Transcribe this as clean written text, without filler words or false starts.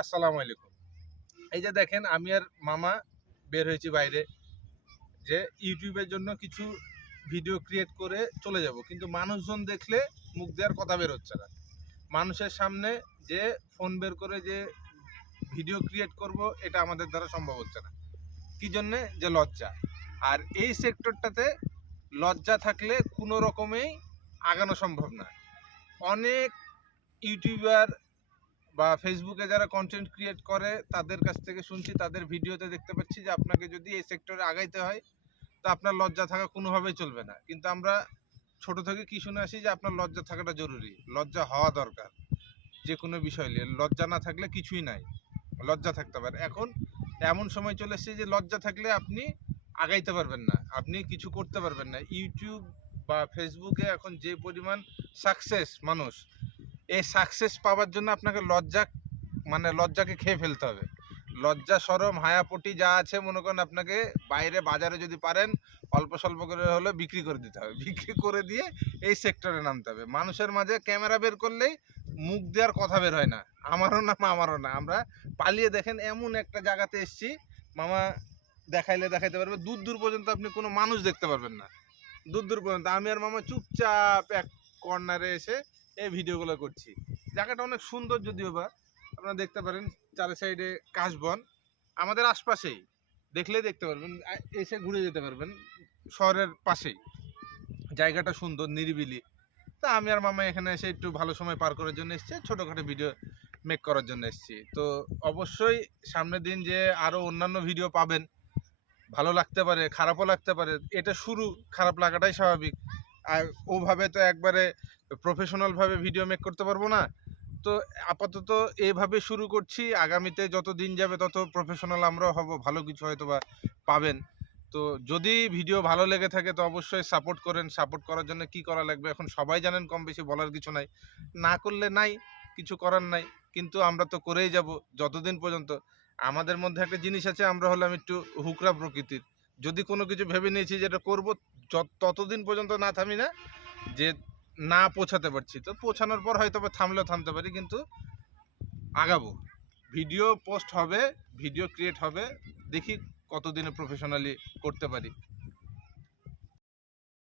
আসসালামু আলাইকুম। এই যে দেখেন আমি আর মামা বের হয়েছি বাইরে, যে ইউটিউবের জন্য কিছু ভিডিও ক্রিয়েট করে চলে যাব, কিন্তু মানুষজন দেখলে মুখ দেওয়ার কথা বের হচ্ছে না। মানুষের সামনে যে ফোন বের করে যে ভিডিও ক্রিয়েট করব, এটা আমাদের দ্বারা সম্ভব হচ্ছে না। কি জন্যে? যে লজ্জা। আর এই সেক্টরটাতে লজ্জা থাকলে কোনো রকমেই আগানো সম্ভব না। অনেক ইউটিউবার বা ফেসবুকে যারা কন্টেন্ট ক্রিয়েট করে তাদের কাছ থেকে শুনছি, তাদের ভিডিওতে দেখতে পাচ্ছি যে আপনাকে যদি এই সেক্টরে আগাইতে হয় তো আপনার লজ্জা থাকা কোনোভাবেই চলবে না। কিন্তু আমরা ছোট থেকে কি শুনে আসি যে আপনার লজ্জা থাকাটা জরুরি, লজ্জা হওয়া দরকার। যে কোনো বিষয় নিয়ে লজ্জা না থাকলে কিছুই নাই, লজ্জা থাকতে পারে। এখন এমন সময় চলে এসেছে যে লজ্জা থাকলে আপনি আগাইতে পারবেন না, আপনি কিছু করতে পারবেন না। ইউটিউব বা ফেসবুকে এখন যে পরিমাণ সাকসেস মানুষ, এই সাকসেস পাওয়ার জন্য আপনাকে লজ্জাকে খেয়ে ফেলতে হবে। লজ্জা শরম হায়াপটি যা আছে মনে করেন আপনাকে বাইরে বাজারে যদি পারেন অল্প স্বল্প করে হলে বিক্রি করে দিতে হবে, বিক্রি করে দিয়ে এই সেক্টরে নামতে হবে। মানুষের মাঝে ক্যামেরা বের করলেই মুখ দেওয়ার কথা বের হয় না, আমারও না মামারও না। আমরা পালিয়ে দেখেন এমন একটা জায়গাতে এসছি, মামা দেখাইতে পারবে দূর দূর পর্যন্ত, আপনি কোনো মানুষ দেখতে পারবেন না দূর দূর পর্যন্ত। আমি আর মামা চুপচাপ এক কর্নারে এসে এই ভিডিওগুলো করছি। জায়গাটা অনেক সুন্দর, যদিও বা আপনারা দেখতে পারেন চারি সাইডে কাশবন, আমাদের আশপাশেই, দেখলেই দেখতে পারবেন, এসে ঘুরে যেতে পারবেন, শহরের পাশেই। জায়গাটা সুন্দর, নিরিবিলি। তা আমি আর মামা এখানে এসে একটু ভালো সময় পার করার জন্য এসেছি, ছোটোখাটো ভিডিও মেক করার জন্য এসেছি। তো অবশ্যই সামনের দিন যে আরও অন্যান্য ভিডিও পাবেন, ভালো লাগতে পারে, খারাপও লাগতে পারে, এটা শুরু, খারাপ লাগাটাই স্বাভাবিক। আর ওভাবে তো একবারে প্রফেশনালভাবে ভিডিও মেক করতে পারবো না। তো আপাতত এইভাবে শুরু করছি, আগামীতে যত দিন যাবে তত প্রফেশনাল আমরাও হব, ভালো কিছু হয়তো বা পাবেন। তো যদি ভিডিও ভালো লেগে থাকে তো অবশ্যই সাপোর্ট করেন। সাপোর্ট করার জন্য কি করা লাগবে এখন সবাই জানেন, কম বেশি বলার কিছু নাই। না করলে নাই, কিছু করার নাই। কিন্তু আমরা তো করেই যাব যতদিন পর্যন্ত। আমাদের মধ্যে একটা জিনিস আছে, আমরা হলাম একটু হুকরা প্রকৃতির। যদি কোনো কিছু ভেবে নিয়েছি যেটা করব, ততদিন পর্যন্ত না থামি না, যে না পৌঁছাতে পারছি। তো পৌঁছানোর পর হয়তো বা থামলেও থামতে পারি, কিন্তু আগাবো। ভিডিও পোস্ট হবে, ভিডিও ক্রিয়েট হবে, দেখি কতদিনে প্রফেশনালি করতে পারি।